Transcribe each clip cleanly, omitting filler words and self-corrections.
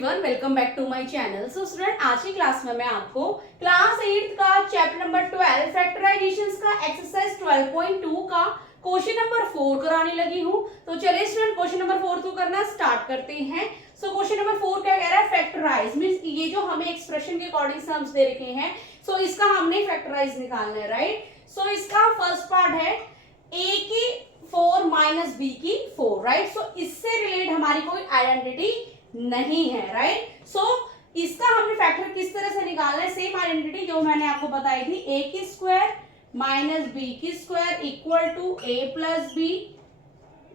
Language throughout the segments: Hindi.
Everyone, welcome back to my channel. So student, आज की क्लास में मैं आपको क्लास 8 का चैप्टर नंबर 12 फैक्टराइजेशंस का एक्सरसाइज 12.2 का क्वेश्चन नंबर 4 कराने लगी हूँ। तो चलिए स्टूडेंट, क्वेश्चन नंबर 4 को करना स्टार्ट करते हैं। सो क्वेश्चन नंबर 4 क्या कह रहा है? फैक्टराइज मींस ये जो हमें एक्सप्रेशन के अकॉर्डिंग सम्स दे रखे हैं, सो इसका हमने फैक्टराइज निकालना है, राइट। सो इसका फर्स्ट पार्ट है a की 4 माइनस b की 4, राइट। सो इससे रिलेटेड हमारी कोई आइडेंटिटी नहीं है, राइट। सो इसका हमने फैक्टर किस तरह से निकालना है? सेम आइडेंटिटी जो मैंने आपको बताई थी, a की स्क्वायर माइनस b की square equal to a plus B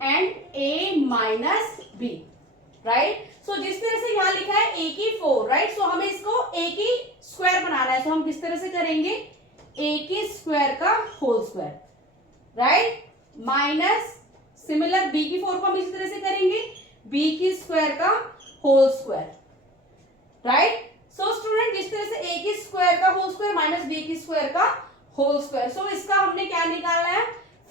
and a minus b, right. So जिस तरह से यहाँ लिखा है a की 4, राइट। सो हमें इसको a की स्क्वायर बनाना है। तो हम किस तरह से करेंगे? a की स्क्वायर का whole square, right, minus similar b की 4 को हम इसी तरह से करेंगे b की स्क्वायर का whole square, right. So student, जिस तरह से a की स्क्वायर का होल स्क्वायर माइनस b की स्क्वायर का होल स्क्वायर, सो इसका हमने क्या निकालना है?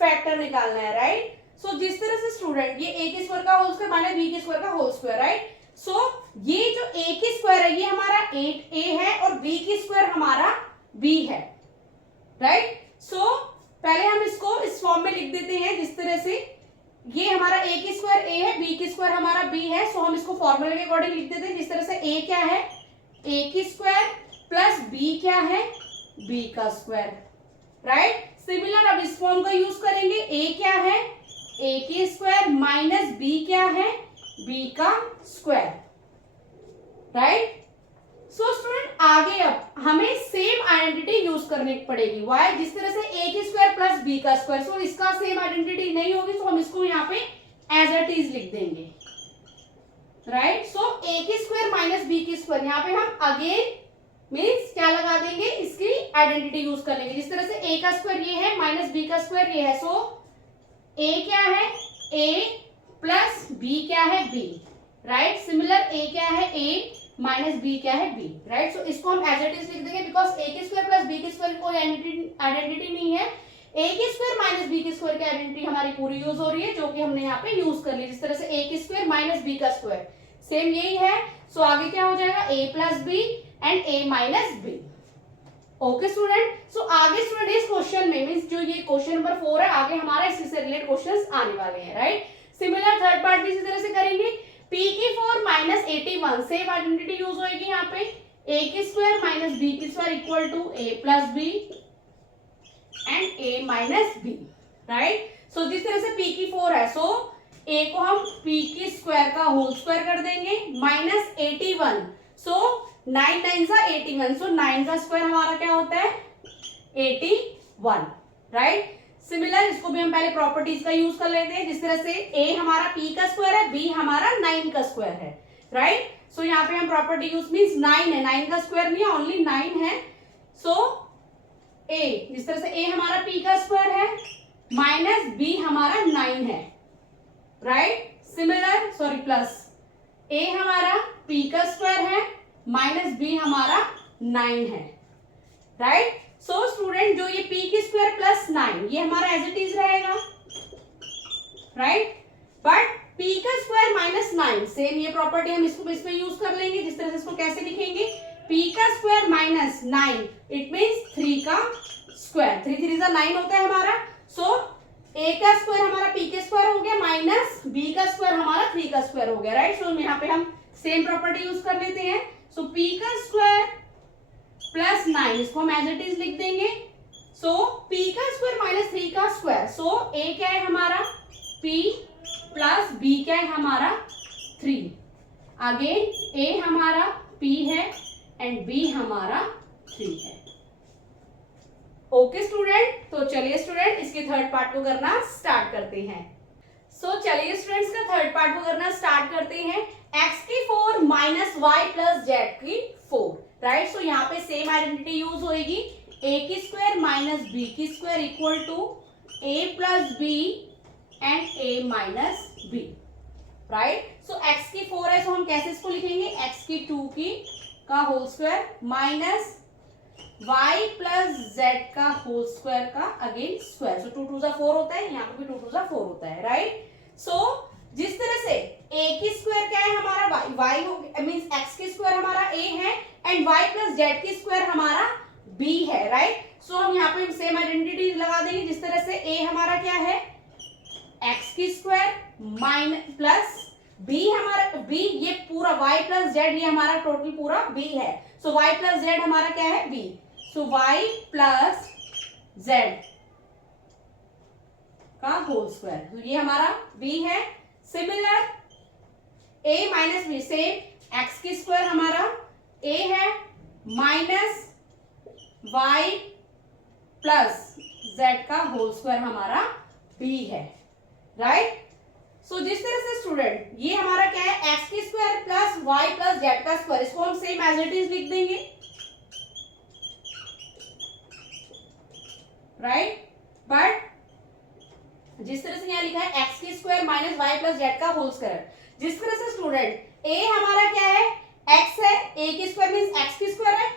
फैक्टर निकालना है, राइट। सो जिस तरह से स्टूडेंट ये a की स्क्वायर का होल स्क्वायर माइनस b की स्क्वायर का होल स्क्वायर, राइट। सो ये जो a की स्क्वायर है ये हमारा 8a है और b की स्क्वायर हमारा b है, राइट। सो पहले हम इसको इस फॉर्म में लिख देते हैं जिस तरह से ये हमारा a की स्क्वायर a है, b की स्क्वायर हमारा b है। सो हम इसको फॉर्मूले के अकॉर्डिंग लिख देते हैं जिस तरह से a क्या है? a की स्क्वायर प्लस b क्या है? b का स्क्वायर, राइट। सिमिलर अब इस फॉर्म का यूज करेंगे। a क्या है? a की स्क्वायर माइनस b क्या है? b का स्क्वायर, राइट। सो स्टूडेंट, आगे अब हमें सेम आइडेंटिटी यूज करनी पड़ेगी। वाई? जिस तरह से a की स्क्वायर प्लस b का स्क्वायर, सो इसका सेम आइडेंटिटी नहीं होगी, तो हम इसको यहाँ पे एज इट इज लिख देंगे, राइट। सो a की स्क्वायर माइनस b की स्क्वायर, यहाँ पे हम अगेन मीन्स क्या लगा देंगे? इसकी आइडेंटिटी यूज कर लेंगे। जिस तरह से a का स्क्वायर ये है माइनस b का स्क्वायर ये है, सो a क्या है? a प्लस b क्या है? b, right. सिमिलर a क्या है? a माइनस बी क्या है? B, right. सो इसको हम एज इट इज लिख देंगे बिकॉज a की स्क्वायर प्लस b की स्क्वायर कोई आइडेंटिटी नहीं है। a की स्क्वायर माइनस b की स्क्वायर की आइडेंटिटी हमारी पूरी यूज हो रही है, जो कि हमने यहाँ पे यूज कर ली। जिस तरह से a की स्क्वायर माइनस b का स्क्वायर सेम यही है। सो आगे क्या हो जाएगा? a plus B and a minus B. Okay student, so आगे स्टूडेंट इस क्वेश्चन में मीन्स जो ये क्वेश्चन नंबर 4 है, आगे हमारा इससे रिलेटेड क्वेश्चंस आने वाले हैं, राइट। सिमिलर थर्ड पार्ट भी इसी तरह से करेंगे। p की 4 माइनस 81, सेम आइडेंटिटी यूज होगी यहाँ पे। a की स्क्वायर माइनस b की square equal to a plus B and a minus B, right. So जिस तरह से p की 4 है, सो a को हम p की स्क्वायर का होल स्क्वायर कर देंगे माइनस 81, सो 9 9 सा 81, सो 9 का स्क्वायर हमारा क्या होता है? 81, राइट। सिमिलर इसको भी हम पहले प्रॉपर्टीज का यूज कर लेते हैं। जिस तरह से a हमारा p का स्क्वायर है, b हमारा 9 का स्क्वायर है, राइट। सो यहाँ पे हम प्रॉपर्टी यूज मींस 9 है, 9 का स्क्वायर नहीं है, ओनली 9 है। सो a, जिस तरह से a हमारा p का स्क्वायर है माइनस b हमारा 9 है, right. Similar sorry plus a हमारा p का स्क्वायर है माइनस b हमारा 9 है, राइट। सो स्टूडेंट, जो ये p की स्क्वायर प्लस 9 ये हमारा एज इट इज रहेगा, राइट। बट p का स्क्वायर माइनस 9 सेम ये प्रॉपर्टी हम इसको इसमें यूज कर लेंगे। जिस तरह से इसको कैसे लिखेंगे? p का स्क्वायर माइनस 9 इट मींस 3 का स्क्वायर, 3 3 जा 9 होता है हमारा। सो a का स्क्वायर हमारा p के स्क्वायर हो गया माइनस b का स्क्वायर हमारा 3 का स्क्वायर हो गया, राइट। सो यहाँ पे हम सेम प्रॉपर्टी यूज कर लेते हैं। सो p का स्क्वायर प्लस 9 इसको हम एज इट इज लिख देंगे। सो p का स्क्वायर माइनस 3 का स्क्वायर, सो a क्या है हमारा? p प्लस b क्या है हमारा? 3, अगेन a हमारा p है एंड b हमारा 3 है। ओके स्टूडेंट, तो चलिए स्टूडेंट इसके थर्ड पार्ट को करना स्टार्ट करते हैं। सो चलिए स्टूडेंट्स का थर्ड पार्ट को करना स्टार्ट करते हैं। x की 4 माइनस वाई प्लस जेड की 4, राइट। सो यहाँ पे सेम आइडेंटिटी यूज होगी। a की स्क्वायर माइनस b की square equal to a plus B and a minus B, right. So x की 4 है, सो हम कैसे इसको लिखेंगे? x की 2 की का whole square minus y plus z का होल स्क्वायर का अगेन स्क्वायर। सो 2 2 जा 4 होता है, यहाँ पे भी 2 2 जा 4 होता है, राइट। सो जिस तरह से a की स्क्वायर क्या है हमारा y हो मींस x की स्क्वायर हमारा a है एंड y प्लस z की स्क्वायर हमारा b है, राइट। सो हम यहाँ पे सेम आइडेंटिटी लगा देंगे। जिस तरह से a हमारा क्या है x की स्क्वायर माइनस प्लस b हमारा b, ये पूरा y प्लस z ये हमारा टोटल पूरा b है। सो y प्लस z हमारा क्या है b। So y plus z का होल स्क्वायर, तो ये हमारा b है। Similar a minus b, same x की स्क्वायर हमारा a है माइनस y प्लस z का होल स्क्वायर हमारा b है, राइट। सो जिस तरह से स्टूडेंट ये हमारा क्या है x की square plus y plus z का स्क्वायर, इसको हम सेम एज इट इज लिख देंगे, राइट। बट जिस तरह से यहाँ लिखा है x की square minus y plus z का होल स्क्वायर, जिस तरह से स्टूडेंट a हमारा क्या है x है, a की स्क्वायर मींस x की स्क्वायर है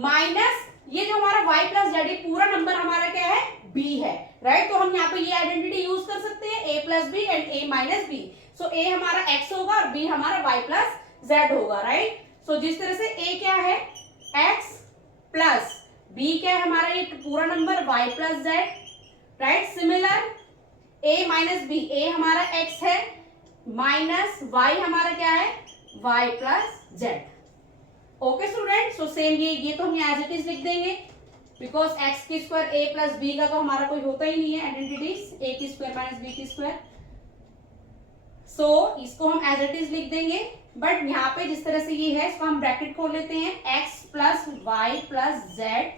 माइनस ये जो हमारा y प्लस z पूरा नंबर हमारा क्या है b है, राइट। तो हम यहाँ पे ये आइडेंटिटी यूज कर सकते हैं a plus B and a minus b. So a हमारा x होगा और b हमारा y प्लस z होगा, राइट। सो जिस तरह से a क्या है x प्लस b क्या है हमारा ये पूरा number y plus z, right. Similar a minus b, a हमारा x है माइनस y हमारा क्या है y plus z। Okay student, so same ये तो हम एज इट इज लिख देंगे बिकॉज x की स्क्वायर a प्लस बी का तो हमारा कोई होता ही नहीं है आइडेंटिटीज, a की स्क्वायर माइनस b की स्क्वायर। सो इसको हम एज इट इज लिख देंगे। बट यहाँ पे जिस तरह से ये है इसको हम ब्रैकेट खोल लेते हैं x plus y plus z,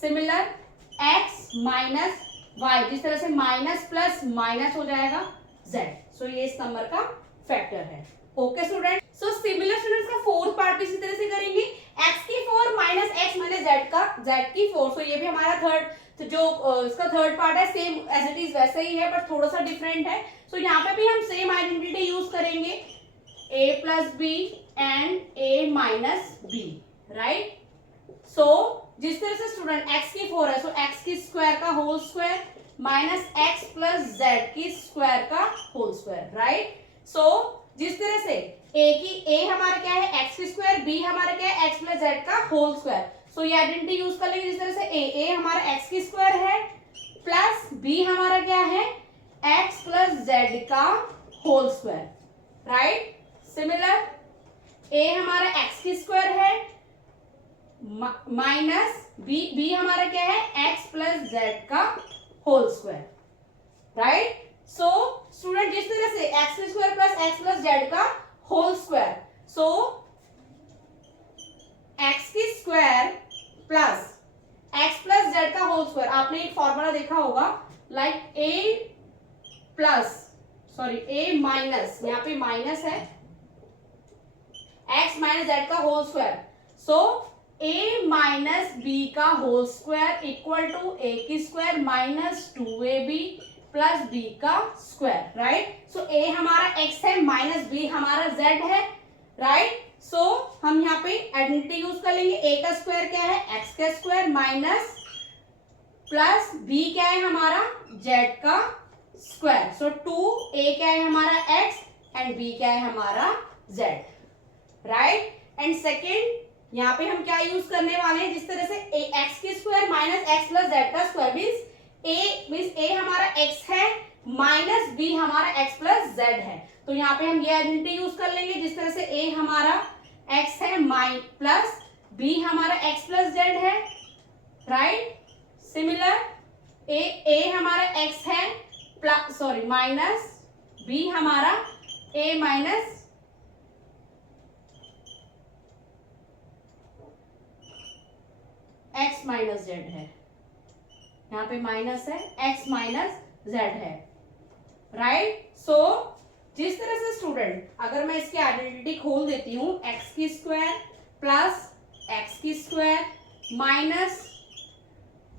similar x minus y, जिस तरह से माइनस प्लस माइनस हो जाएगा z। सो ये इस नंबर का फैक्टर है। Okay student, so similar students का फोर्थ पार्ट भी इसी तरह से करेंगे, x की 4 माइनस x माइनस z की 4। सो ये भी हमारा थर्ड, तो जो इसका थर्ड पार्ट है सेम एज इट इज वैसे ही है बट थोड़ा सा डिफरेंट है। सो यहाँ पे भी हम सेम आइडेंटिटी यूज करेंगे a plus B and a minus B, right. So जिस तरह से स्टूडेंट x की 4 है, सो x की स्क्वायर का whole square minus x plus z की स्क्वायर का होल स्क्वायर, राइट। सो जिस तरह से a हमारा क्या है x की स्क्वायर, b हमारा क्या है x प्लस z का होल स्क्वायर। सो ये आइडेंटिटी यूज कर लेंगे। जिस तरह से a हमारा x की स्क्वायर है प्लस b हमारा क्या है x प्लस z का whole square, right. Similar a हमारा x की स्क्वायर है माइनस b हमारा क्या है x प्लस z का whole square, right. So student जिस तरह से x square plus x plus z का होल स्क्वायर, सो एक्स की square plus x plus z का होल स्क्वायर, आपने एक फॉर्मूला देखा होगा like a plus sorry a minus, यहाँ पे माइनस है एक्स माइनस जेड का whole square. So a minus b का whole square equal to a की square minus 2ab plus b का स्क्वायर, राइट। सो a हमारा x है माइनस b हमारा z है, राइट। सो हम यहाँ पे आइडेंटिटी यूज कर लेंगे, a का स्क्वायर क्या है x का स्क्वायर माइनस प्लस b क्या है हमारा z का स्क्वायर। सो 2a क्या है हमारा x एंड b क्या है हमारा z, राइट। एंड सेकेंड यहाँ पे हम क्या यूज करने वाले हैं, जिस तरह से x की square minus x plus z का स्क्वायर मीन्स a हमारा x है माइनस b हमारा x प्लस z है। तो यहाँ पे हम ये आइडेंटिटी यूज कर लेंगे। जिस तरह से a हमारा x है प्लस b हमारा x प्लस z है, राइट। सिमिलर a हमारा x है प्लस सॉरी माइनस b हमारा a minus x minus z है, यहाँ पे माइनस है x माइनस z है, राइट। सो जिस तरह से स्टूडेंट अगर मैं इसकी आइडेंटिटी खोल देती हूँ x की स्क्वायर प्लस x की square minus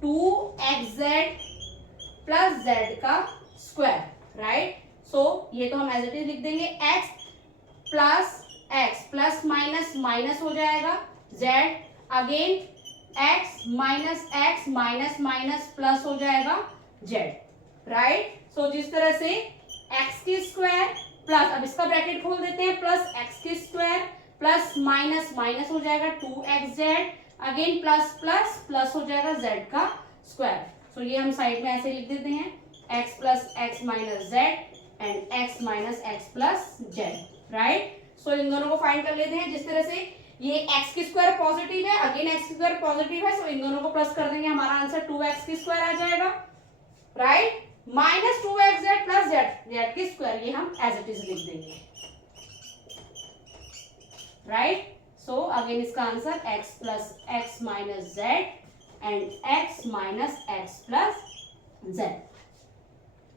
2xz plus z का स्क्वायर, राइट। सो ये तो हम एज इट इज लिख देंगे x प्लस माइनस माइनस हो जाएगा z again x minus minus plus हो जाएगा z, राइट। सो जिस तरह से x की स्क्वायर प्लस, अब इसका ब्रैकेट खोल देते हैं, प्लस एक्स के स्क्वायर प्लस माइनस माइनस हो जाएगा 2xz, again plus plus plus हो जाएगा z का स्क्वायर। सो ये हम साइड में ऐसे लिख देते हैं, x plus X minus Z and x minus X plus Z, right. So इन दोनों को फाइंड कर लेते हैं। जिस तरह से ये x की स्क्वायर पॉजिटिव है, अगेन x की स्क्वायर पॉजिटिव है, सो इन दोनों को प्लस कर देंगे, हमारा आंसर 2x की स्क्वायर आ जाएगा, right. Minus 2xz plus Z की स्क्वायर, ये हम एज इट इज लिख देंगे, राइट। सो अगेन इसका answer x plus X minus Z and x minus X plus Z.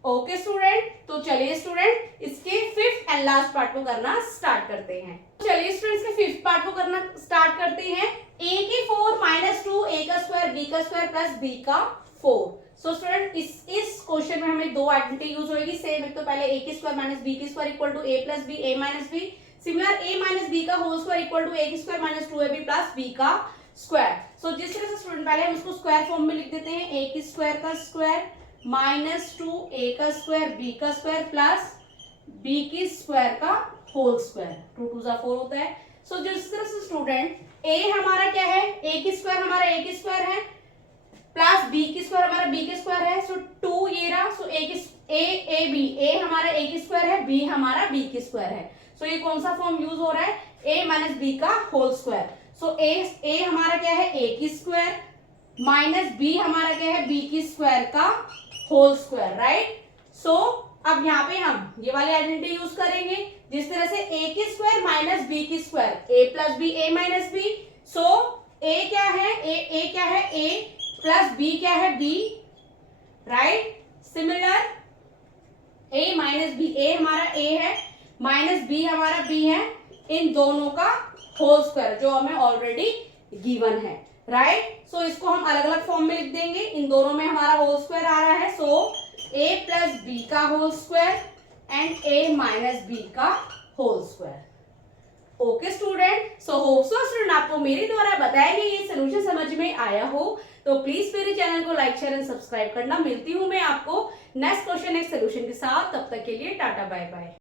Okay student, तो चलिए स्टूडेंट इसके फिफ्थ एंड लास्ट पार्ट को करना स्टार्ट करते हैं। चलिए स्टूडेंट्स के फिफ्थ पार्ट को करना स्टार्ट करते हैं। a की 4 माइनस 2 a का स्क्वायर b का स्क्वायर प्लस b का 4। सो स्टूडेंट इस क्वेश्चन में हमें दो आइडेंटिटी यूज होगी सेम। एक तो पहले a की स्क्वायर माइनस b की square equal to a plus b, a minus b, similar a minus b का whole square equal to a की square minus 2ab plus b का स्क्वायर। सो जिस तरह से स्टूडेंट पहले हम इसको स्क्वायर फॉर्म में लिख देते हैं, a की स्क्वायर का स्क्वायर माइनस 2a का स्क्वायर b का स्क्वायर प्लस b की स्क्वायर का होल स्क्वायर, 2 2 जा 4 होता है। सो जिस तरह से स्टूडेंट a हमारा क्या है, a की स्क्वायर हमारा a की स्क्वायर है प्लस b की स्क्वायर हमारा b के स्क्वायर है, सो 2 ये रहा। सो a हमारा a की स्क्वायर है, b हमारा b की स्क्वायर है। सो ये कौन सा फॉर्म यूज हो रहा है, a माइनस b का होल स्क्वायर। सो a हमारा क्या है, a की स्क्वायर माइनस b हमारा क्या है, b की स्क्वायर का होल स्क्वायर, राइट। सो अब यहाँ पे हम ये वाली आइडेंटिटी यूज करेंगे, जिस तरह से a की स्क्वायर माइनस b की square, a plus b a minus b। So a क्या है, a क्या है, a प्लस b क्या है, b, right. Similar a minus b, a हमारा a है माइनस b हमारा b है, इन दोनों का होल स्क्वायर जो हमें ऑलरेडी गिवन है, राइट। सो इसको हम अलग अलग फॉर्म में लिख देंगे, इन दोनों में हमारा होल स्क्वायर आ रहा है। सो a प्लस b का whole square and a minus b का whole square. Okay student, so hope so student आपको मेरे द्वारा बताया गया ये सोल्यूशन समझ में आया हो, तो प्लीज मेरे चैनल को लाइक शेयर एंड सब्सक्राइब करना। मिलती हूँ मैं आपको नेक्स्ट क्वेश्चन नेक्स्ट सोल्यूशन के साथ, तब तक के लिए टाटा बाय बाय।